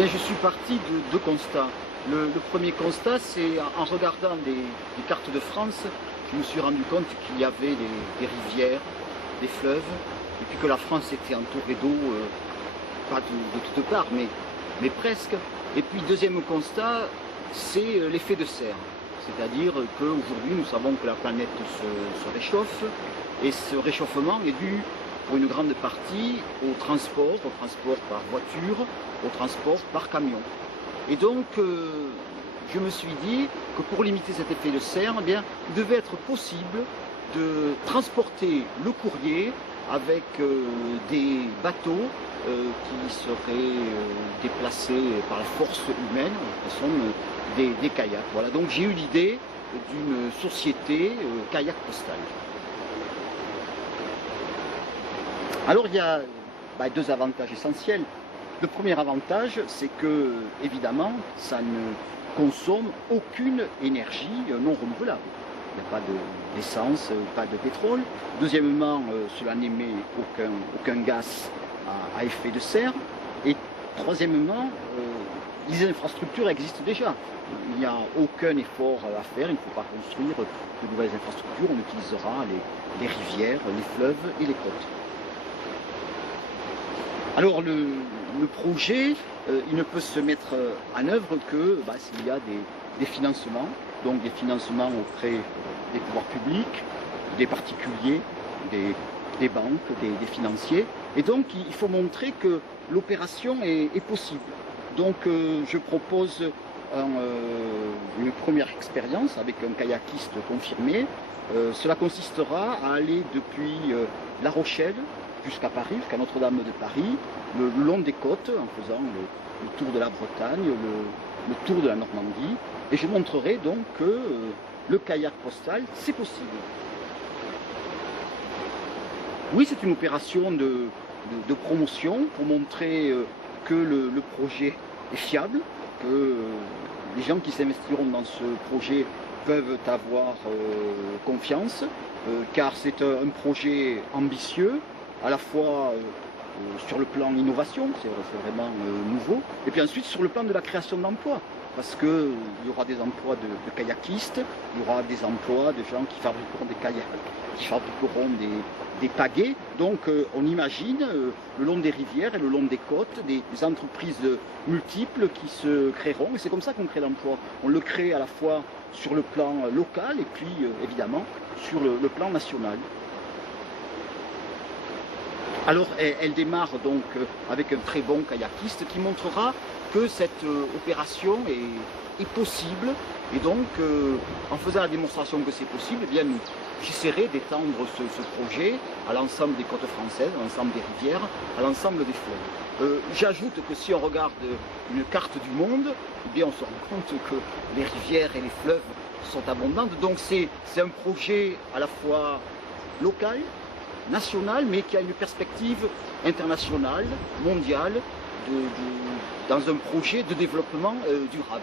Bien, je suis parti de deux constats. Le premier constat, c'est en regardant les cartes de France, je me suis rendu compte qu'il y avait des rivières, des fleuves, et puis que la France était entourée d'eau, pas de toutes parts, mais presque. Et puis, deuxième constat, c'est l'effet de serre. C'est-à-dire qu'aujourd'hui, nous savons que la planète se réchauffe, et ce réchauffement est dû pour une grande partie au transport par voiture, au transport par camion. Et donc, je me suis dit que pour limiter cet effet de serre, eh bien, il devait être possible de transporter le courrier avec des bateaux qui seraient déplacés par la force humaine, ce sont des kayaks. Voilà, donc j'ai eu l'idée d'une société kayak postal. Alors il y a deux avantages essentiels. Le premier avantage, c'est que, évidemment, ça ne consomme aucune énergie non renouvelable. Il n'y a pas d'essence, pas de pétrole. Deuxièmement, cela n'émet aucun gaz à effet de serre. Et troisièmement, les infrastructures existent déjà. Il n'y a aucun effort à faire, il ne faut pas construire de nouvelles infrastructures, on utilisera les rivières, les fleuves et les côtes. Alors le projet, il ne peut se mettre en œuvre que s'il y a des financements, donc des financements auprès des pouvoirs publics, des particuliers, des banques, des financiers. Et donc il faut montrer que l'opération est possible. Donc je propose une première expérience avec un kayakiste confirmé. Cela consistera à aller depuis La Rochelle jusqu'à Paris, jusqu'à Notre-Dame de Paris, le long des côtes, en faisant le tour de la Bretagne, le tour de la Normandie. Et je montrerai donc que le kayak postal, c'est possible. Oui, c'est une opération de promotion pour montrer que le projet est fiable, que les gens qui s'investiront dans ce projet peuvent avoir confiance, car c'est un projet ambitieux, à la fois sur le plan innovation, c'est vraiment nouveau, et puis ensuite sur le plan de la création d'emplois, parce qu'il y aura des emplois de kayakistes, il y aura des emplois de gens qui fabriqueront des kayaks, qui fabriqueront des pagaies. Donc on imagine le long des rivières et le long des côtes des entreprises multiples qui se créeront, et c'est comme ça qu'on crée l'emploi. On le crée à la fois sur le plan local et puis évidemment sur le plan national. Alors elle démarre donc avec un très bon kayakiste qui montrera que cette opération est possible, et donc en faisant la démonstration que c'est possible, eh bien j'essaierai d'étendre ce projet à l'ensemble des côtes françaises, à l'ensemble des rivières, à l'ensemble des fleuves. J'ajoute que si on regarde une carte du monde, eh bien on se rend compte que les rivières et les fleuves sont abondantes, donc c'est un projet à la fois local, national, mais qui a une perspective internationale, mondiale, dans un projet de développement durable.